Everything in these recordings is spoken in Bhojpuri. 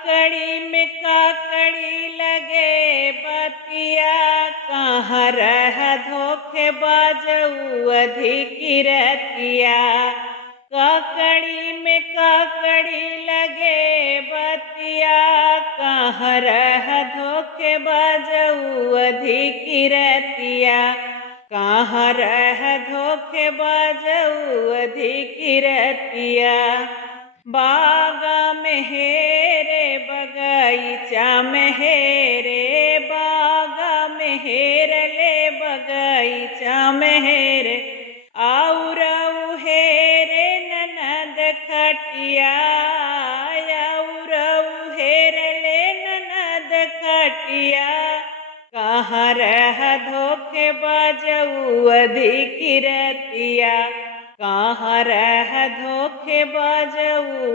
काकड़ी में काकड़ी लगे बतिया, कहाँ रह धोखेबाज अधिक रतिया। काकड़ी में काकड़ी लगे बतिया, कहाँ रह धोखेबाज अधिक रतिया। कहाँ रह धोखेबाज अधिक रतिया। बागा में हेरे बगीचा में हेरे, बागा में हेर ले बगीचा में हेरे। और हेरे ननद खटिया, और हेर ले ननद खटिया। कहाँ रह धोखेबाज अधिक रतिया। कहाँ रह धोखेबाज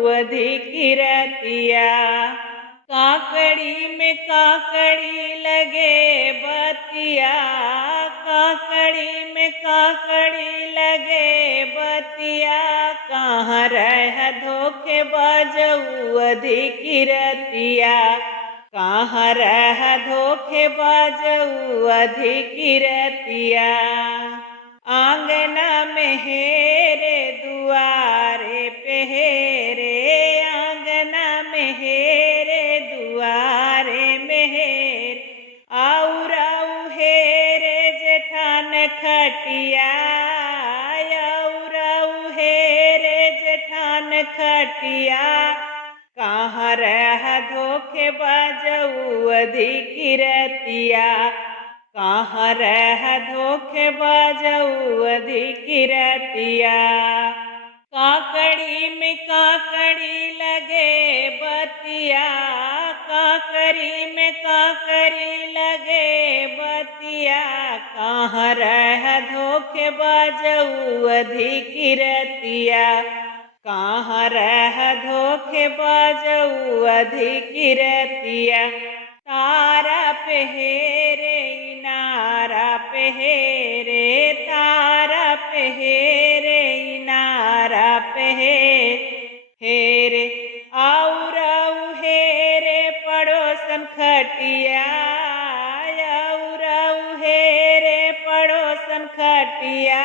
अधिक रतिया। काकड़ी में काकड़ी लगे बतिया, काकड़ी में काकड़ी लगे बतिया। कहाँ रह धोखेबाज अधिक रतिया। कहाँ रह धोखेबाज अधिक रतिया। आंगना में हेरे दुआरे पे हेरे, आंगना में हेरे दुआरे में हेरे। और हेरे जेठान खटिया, और हेरे जेठान खटिया। कहाँ रह धोखेबाज अधिक रतिया। कहाँ रह धोखेबाज अधिक रतिया। काकड़ी में काकड़ी लगे बतिया, काकड़ी में काकड़ी लगे बतिया। कहाँ रह धोखेबाज अधिक रतिया। कहाँ रह धोखेबाज अधिक रतिया। तारा पे हेरे इनारा पे हेरे, तारा पे हेरे इनारा पे हेरे। और हेरे पड़ोसन खटिया, और हेरे पड़ोसन खटिया।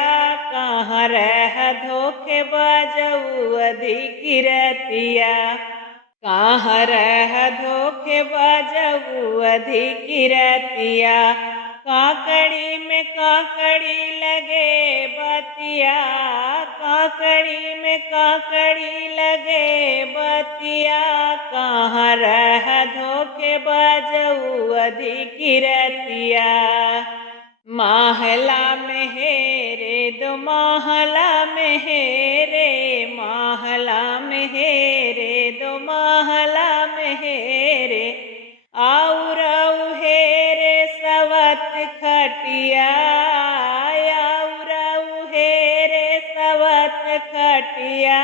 कहाँ रह धोखेबाज अधिक रतिया। कहाँ रह धोखेबाज अधिक रतिया। काकड़ी में काकड़ी लगे बतिया, काकड़ी में काकड़ी लगे बतिया। कहाँ रह धोखेबाज अधिक रतिया। महला में हेरे दो महला में हेरे, महला में हेरे दो महला में हेरे। और हेरे सवत खटिया, और हेरे सवत खटिया।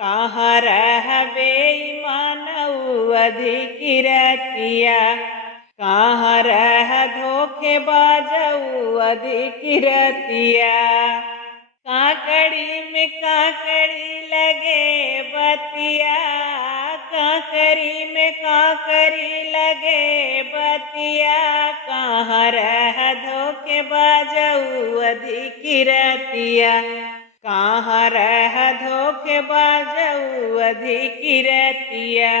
कहाँ रह बेईमान अधिक रतिया। कहाँ रह धोखेबाज अधिक रतिया। काकड़ी में काकड़ी लगे बतिया, काकड़ी में काकड़ी लगे बतिया। कहाँ रह धोखेबाज अधिक रतिया। कहाँ रह धोखेबाज अधिक रतिया।